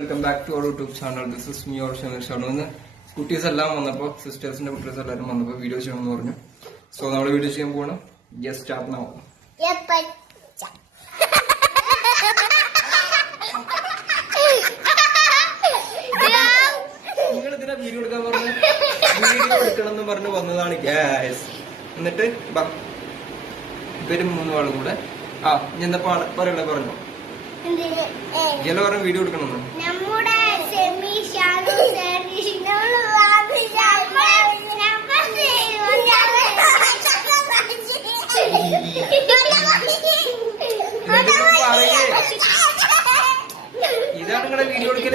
Welcome back to our YouTube channel this is me or Shanu ഇന്ന് കുട്ടീസ് എല്ലാം വന്നപ്പോൾ സിസ്റ്റേഴ്സിന്റെ കുട്ടീസ് എല്ലാവരും വന്നപ്പോൾ വീഡിയോ ചെയ്യണമെന്ന് പറഞ്ഞു. സോ നമ്മൾ വീഡിയോ ചെയ്യാൻ പോകണം യെസ് സ്റ്റാർട്ട് നാവും നിങ്ങൾ ഇതിനെ വീഡിയോ എടുക്കാൻ പറഞ്ഞു വീഡിയോ എടുക്കണം എന്ന് പറഞ്ഞു വന്നതാണ് ഗ്യാസ് എന്നിട്ട് ഇവർ മൂന്ന് ആളും കൂടെ ആ ഞാൻ എന്താ പറയണേ പറഞ്ഞു? പറഞ്ഞു വീഡിയോ എടുക്കണമെന്നോ? നമ്മുടെ ഇതാണ് നിങ്ങളുടെ വീഡിയോ എടുക്കൽ?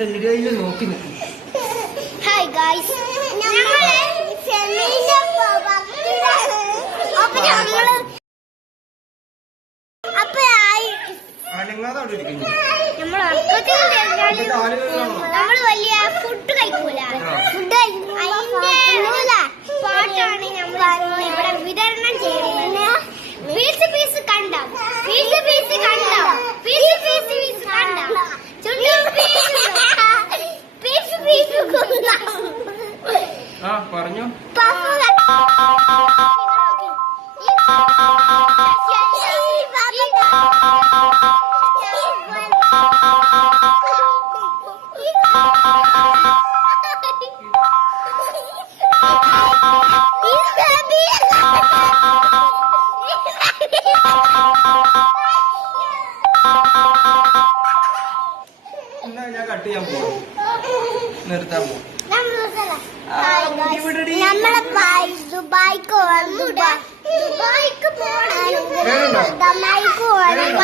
അതിൽ നോക്കി നിൽക്കും ഹായ് ഗായ്സ് ഞങ്ങൾ സെമീന്റെ അപ്പൊ ഞങ്ങൾ പറഞ്ഞോ. ഞാൻ കട്ട് ചെയ്യാൻ പോകും നിർത്താൻ പോകും ദുബായിക്ക് ദുബായിക്ക് ദുബായിക്ക്